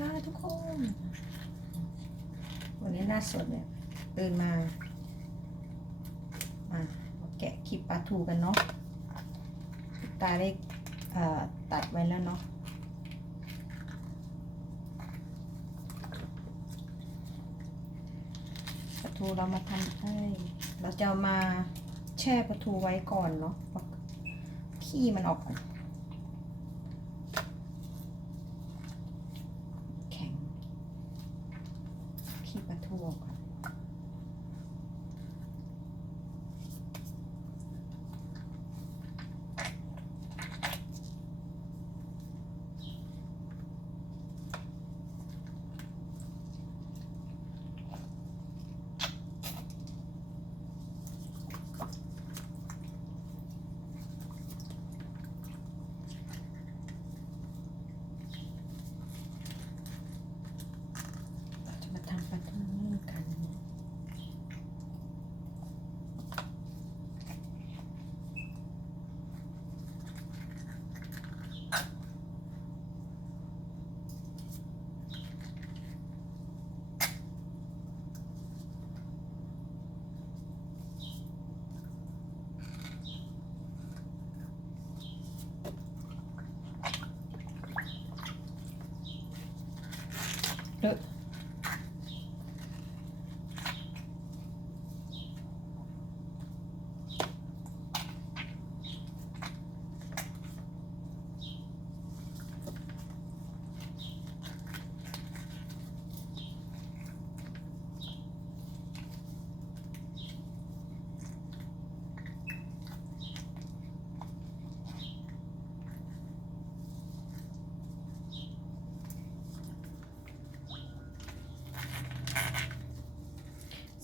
ค่ะทุกคน วันนี้หน่าสดเนี่ยตื่นมา มาแกะคลิปปลาทูกันเนาะตาได้ตัดไว้แล้วเนาะปลาทูเรามาทำเอ้เราจะมาแช่ปลาทูไว้ก่อนเนาะพราะขี้มันออกก่อน Yep.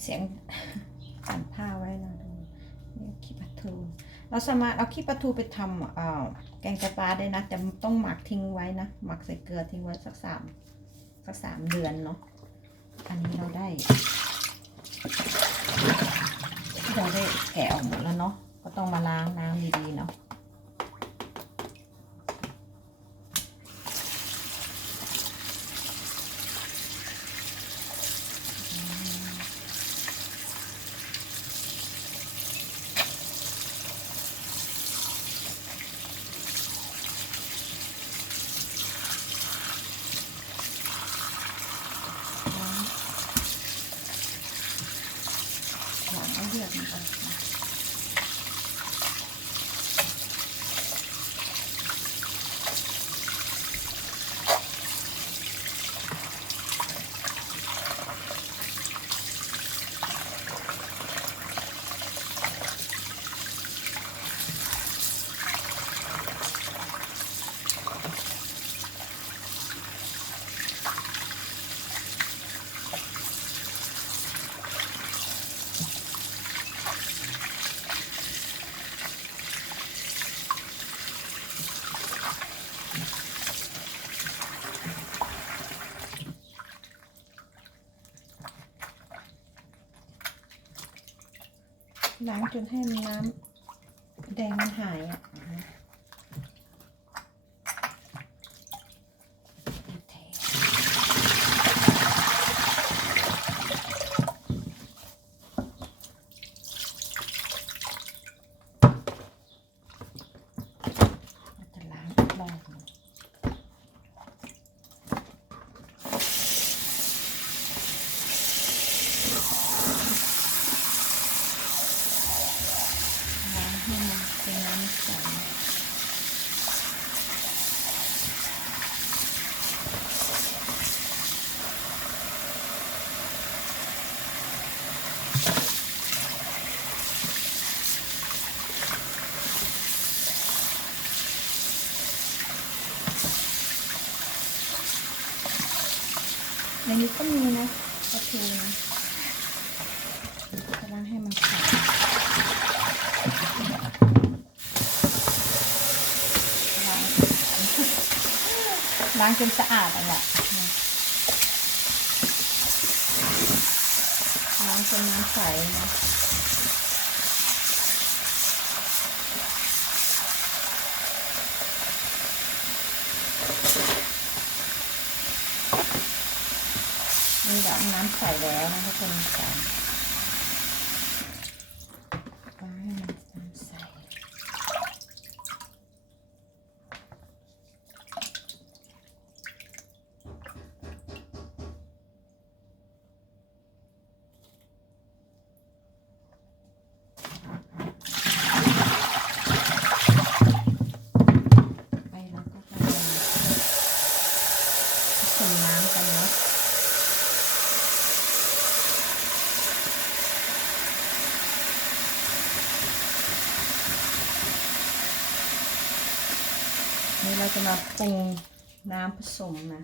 เสียงสั่นผ้าไว้นะดูนี่ขี้ปลาทู เราสามารถเอาขี้ปลาทูไปทำเอ่อแกงไตปลาได้นะแต่ต้องหมักทิ้งไว้นะ หมักใส่เกลือทิ้งไว้สักสามสักสามเดือนเนาะอันนี้เราได้เราได้แกะออกหมดแล้วเนาะก็ต้องมาล้างน้ำดีๆเนาะ ล้างจนให้น้ำแดงมันหายอะเราจะล้างอีกรอบหนึ่ง ล้างให้มันเป็นน้ำใสในี้ก็มีนะปลาทูนะจะล้างให้มันใสล้างล้างจนสะอาดอะแหละล้างจนน้ำใสนะ นี่แบน้ำใส่แล้วนะทุกคนใส่น้ำใส่ไปแล้วก็ไปผสมน้ำกันเนาะ นี่เราจะมาปรุงน้ำผสมนะ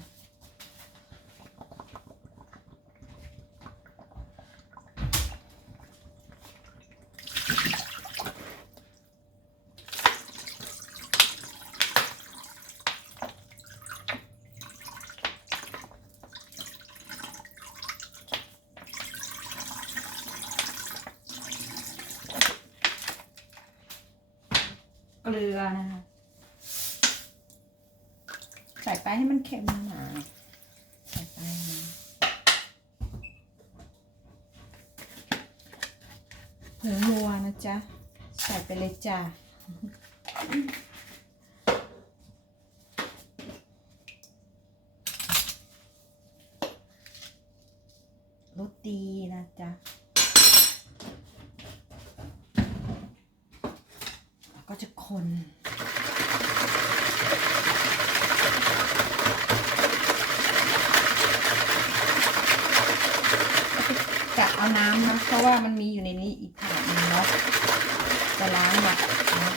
เกลือนะคะ ส่ไปให้มันเค็มหน่อยใส่ไปนะหมูนัวนะจ๊ะ ใส่ไปเลยจ้ะรสดีนะจ๊ะแล้วก็จะคน จะเอา น้ำนะเพราะว่ามันมีอยู่ในนี้อีกถาดหนึงเนาะจะล้างแบบนะ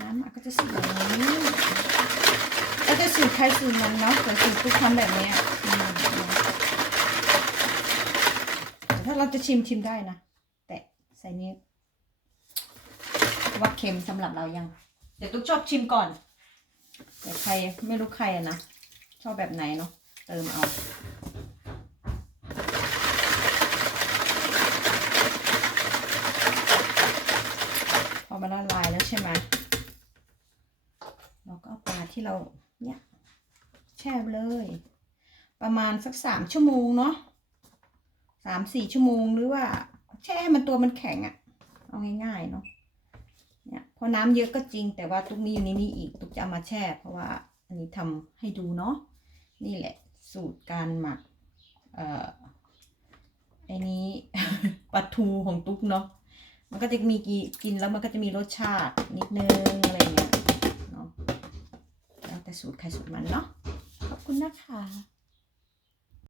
น้ำก็จะสีอย่างนี้ก็จะสูตรใครสูตรมันเนาะแต่สูตรทุกทำแบบนี้ถ้าเราจะชิมชิมได้นะ แต่ใส่นี้ว่าเค็มสำหรับเรายัง เดี๋ยวตุ๊กชอบชิมก่อนแต่ใครไม่รู้ใครนะชอบแบบไหนเนาะเติมเอาพอมันละลายแล้วใช่ไหมเราก็เอาปลาที่เราเนี่ยแช่เลย ประมาณสักสามชั่วโมงเนาะสามสี่ชั่วโมงหรือว่า แช่ให้มันตัวมันแข็งอะเอาง่ายๆเนาะ เนี่ยพอน้ำเยอะก็จริง แต่ว่าตุ๊กมีอยู่ในนี้อีกตุ๊กจะเอามาแช่ เพราะว่าอันนี้ทำให้ดูเนาะนี่แหละสูตรการหมักเอ่อไอ้นี้ปลาทูของตุ๊กเนาะมันก็จะมีกีกินแล้วมันก็จะมีรสชาตินิดนึงอะไรเงี้ยเนาะแล้วแต่สูตรใครสูตรมันเนาะขอบคุณนะคะ